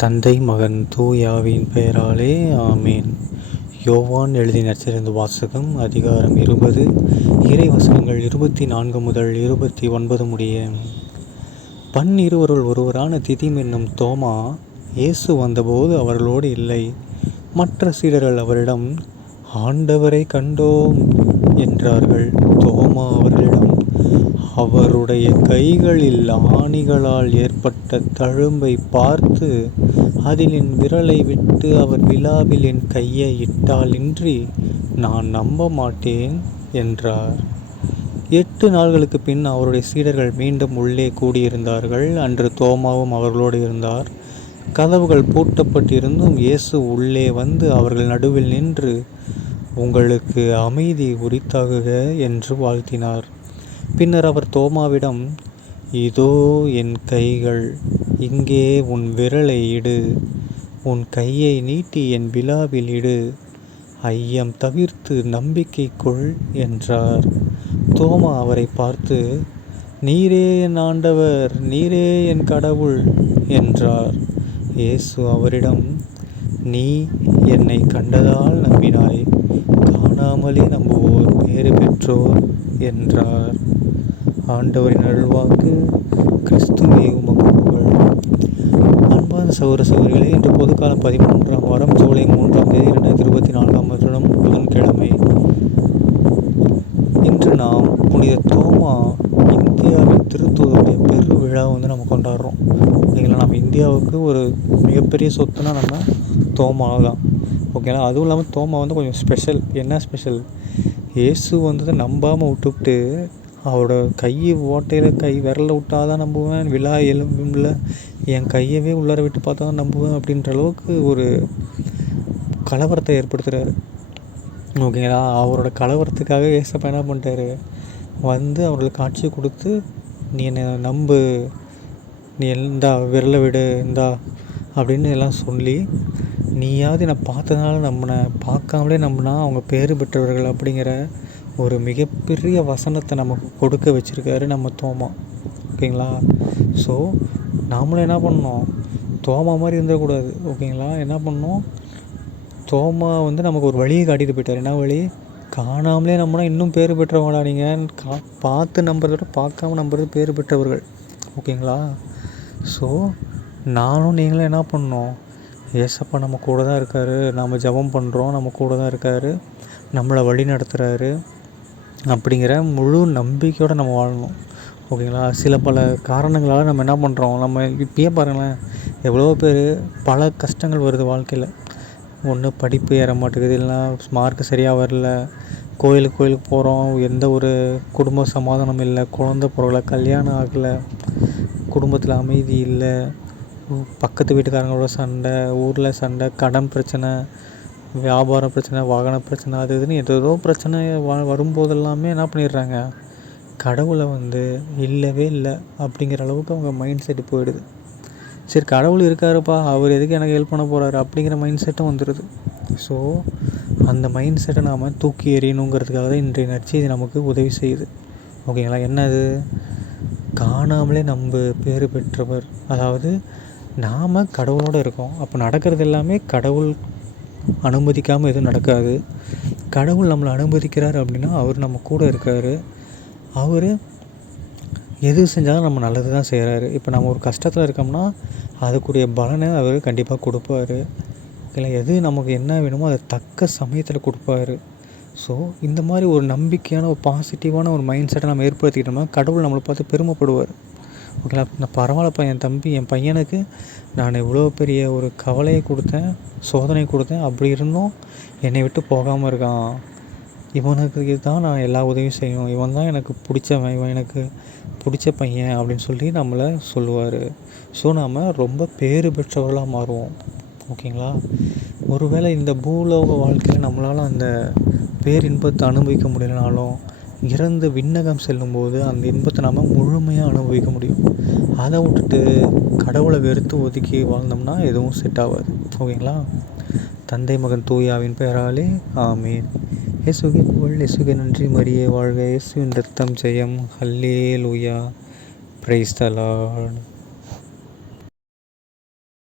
தந்தை மகன் தூயாவின் பெயராலே ஆமேன். யோவான் எழுதி நச்சிருந்த வாசகம் அதிகாரம் இருபது இறை வசனங்கள் இருபத்தி நான்கு முதல் இருபத்தி ஒன்பது முடிய பன்னிருவருள் ஒருவரான திதிம் என்னும் தோமா இயேசு வந்தபோது அவர்களோடு இல்லை. மற்ற சீடர்கள் அவரிடம் ஆண்டவரை கண்டோம் என்றார்கள். தோமா அவர்களிடம் அவருடைய கைகளில் ஆணிகளால் ஏற்பட்ட தழும்பை பார்த்து அதில் என் விரலை விட்டு அவர் விழாவில் என் கையை இட்டாலின்றி நான் நம்ப மாட்டேன் என்றார். எட்டு நாள்களுக்கு பின் அவருடைய சீடர்கள் மீண்டும் உள்ளே கூடியிருந்தார்கள். அன்று தோமாவும் அவர்களோடு இருந்தார். கதவுகள் பூட்டப்பட்டிருந்தும் இயேசு உள்ளே வந்து அவர்கள் நடுவில் நின்று உங்களுக்கு அமைதி உரித்தாகுக என்று வாழ்த்தினார். பின்னர் அவர் தோமாவிடம் இதோ என் கைகள் இங்கே உன் விரலை இடு. உன் கையை நீட்டி என் விழாவில் இடு. ஐயம் தவிர்த்து நம்பிக்கை கொள் என்றார். தோமா அவரை பார்த்து நீரே என் ஆண்டவர் நீரே என் கடவுள் என்றார். இயேசு அவரிடம் நீ என்னை கண்டதால் நம்பினாய் காணாமலே நம்புவோர் பேறு பெற்றோர் என்றார். ஆண்டவரின் அருள்வாக்கு கிறிஸ்துவே உமக்கு அன்பான சௌர சௌரிகளே இன்று பொதுக்கால பதிமூன்றாம் வாரம் ஜூலை மூன்றாம் தேதி இரண்டாயிரத்தி இருபத்தி நான்காம் வருடம் புதன்கிழமை. இன்று நாம் புனித தோமா இந்தியாவின் திருத்தூதருடைய பெரு விழா வந்து நம்ம கொண்டாடுறோம். இல்லைங்களா? நம்ம இந்தியாவுக்கு ஒரு மிகப்பெரிய சொத்துனா நம்ம தோமா தான். ஓகேங்களா? அதுவும் இல்லாமல் தோமா வந்து கொஞ்சம் ஸ்பெஷல். என்ன ஸ்பெஷல்? இயேசு வந்து நம்பாமல் விட்டுவிட்டு அவரோட கை ஓட்டையில் கை விரல விட்டால் தான் நம்புவேன். விழா எலும்பில் என் கையவே உள்ளார விட்டு பார்த்தா தான் நம்புவேன் அப்படின்ற அளவுக்கு ஒரு கலவரத்தை ஏற்படுத்துகிறாரு ஓகேங்களா? அவரோட கலவரத்துக்காக ஏசப்ப என்ன பண்ணிட்டாரு? வந்து அவர்களுக்கு காட்சி கொடுத்து நீ என்னை நம்பு. நீ இந்தா விரலை விடு இந்தா அப்படின்னு எல்லாம் சொல்லி நீயாவது என்னை பார்த்ததுனால நம்பின. பார்க்காமலே நம்பினா அவங்க பேர் பெற்றவர்கள் அப்படிங்கிற ஒரு மிகப்பெரிய வசனத்தை நமக்கு கொடுக்க வச்சுருக்காரு நம்ம தோமா. ஓகேங்களா? ஸோ நாமளும் என்ன பண்ணோம் தோமா மாதிரி இருந்துடக்கூடாது ஓகேங்களா? என்ன பண்ணோம் தோமா வந்து நமக்கு ஒரு வழியை காட்டிட்டு போயிட்டார். என்ன வழி? காணாமலே நம்மனா இன்னும் பேர் பெற்றவங்களா நீங்கள் கா பார்த்து நம்புறத விட பார்க்காம நம்புறது பேர் பெற்றவர்கள். ஓகேங்களா? ஸோ நானும் நீங்களும் என்ன பண்ணோம் ஏசப்பா நம்ம கூட தான் இருக்கார். நம்ம ஜபம் பண்ணுறோம் நம்ம கூட தான் இருக்கார். நம்மளை வழி நடத்துகிறாரு அப்படிங்கிற முழு நம்பிக்கையோடு நம்ம வாழணும். ஓகேங்களா? சில பல காரணங்களால் நம்ம என்ன பண்ணுறோம் நம்ம இப்பயே பாருங்களேன். எவ்வளோ பேர் பல கஷ்டங்கள் வருது வாழ்க்கையில். ஒன்று படிப்பு ஏற மாட்டேங்குது. இல்லைனா மார்க்கு சரியாக வரல. கோயிலுக்கு கோயிலுக்கு போகிறோம் எந்த ஒரு குடும்ப சமாதானம் இல்லை. குழந்த பிறகுல கல்யாணம் ஆகலை. குடும்பத்தில் அமைதி இல்லை. பக்கத்து வீட்டுக்காரங்களோட சண்டை ஊரில் சண்டை கடன் பிரச்சனை வியாபார பிரச்சனை வாகன பிரச்சனை அது இதுன்னு ஏதோ பிரச்சனை வ வரும்போதெல்லாமே என்ன பண்ணிடுறாங்க? கடவுளை வந்து இல்லவே இல்லை அப்படிங்கிற அளவுக்கு அவங்க மைண்ட் செட்டு போயிடுது. சரி கடவுள் இருக்காருப்பா அவர் எதுக்கு எனக்கு ஹெல்ப் பண்ண போகிறாரு அப்படிங்கிற மைண்ட் செட்டும் வந்துடுது ஸோ அந்த மைண்ட் செட்டை நாம் தூக்கி எறியணுங்கிறதுக்காக தான் இன்றைய நற்செய்தி நமக்கு உதவி செய்யுது. ஓகேங்களா என்னது? காணாமலே நம்ப பேர் பெற்றவர். அதாவது நாம் கடவுளோடு இருக்கோம். அப்போ நடக்கிறது எல்லாமே கடவுள் அனுமதிக்காமல் எதுவும் நடக்காது. கடவுள் நம்மளை அனுமதிக்கிறார் அப்படின்னா அவர் நம்ம கூட இருக்கார். அவர் எது செஞ்சாலும் நம்ம நல்லது தான் செய்கிறாரு இப்போ நம்ம ஒரு கஷ்டத்தில் இருக்கோம்னா அதுக்குரிய பலனை அவர் கண்டிப்பாக கொடுப்பாரு. இல்லை எது நமக்கு என்ன வேணுமோ அதை தக்க சமயத்தில் கொடுப்பாரு. ஸோ இந்த மாதிரி ஒரு நம்பிக்கையான ஒரு பாசிட்டிவான ஒரு மைண்ட் செட்டை நம்ம ஏற்படுத்திக்கிட்டோம்னா கடவுள் நம்மளை பார்த்து பெருமைப்படுவார். ஓகேங்களா நான் பரவாயில்லப்பா என் தம்பி என் பையனுக்கு நான் இவ்வளோ பெரிய ஒரு கவலையை கொடுத்தேன் சோதனை கொடுத்தேன் அப்படி இருந்தும் என்னை விட்டு போகாமல் இருக்கான். இவனுக்கு தான் நான் எல்லா உதவியும் செய்யணும். இவன் தான் எனக்கு பிடிச்சவன் இவன் எனக்கு பிடிச்ச பையன் அப்படின்னு சொல்லி நம்மளை சொல்லுவார். ஸோ நாம் ரொம்ப பேறு பெற்றவர்களாக மாறுவோம். ஓகேங்களா? ஒருவேளை இந்த பூலோக வாழ்க்கையில் நம்மளால் அந்த பேரின்பத்தை அனுபவிக்க முடியலனாலும் இறந்து விண்ணகம் செல்லும்போது அந்த இன்பத்தை நாம் முழுமையாக அனுபவிக்க முடியும். அதை விட்டுட்டு கடவுளை வெறுத்து ஒதுக்கி வாழ்ந்தோம்னா எதுவும் செட் ஆகாது. ஓகேங்களா? தந்தை மகன் தூயாவின் பெயராலே ஆமீன். இயேசுகே புகழ் இயேசுகே நன்றி மரியே வாழ்க. இயேசுவின் ரத்தம் ஜெயம். ஹல்லே லூயா பிரைஸ்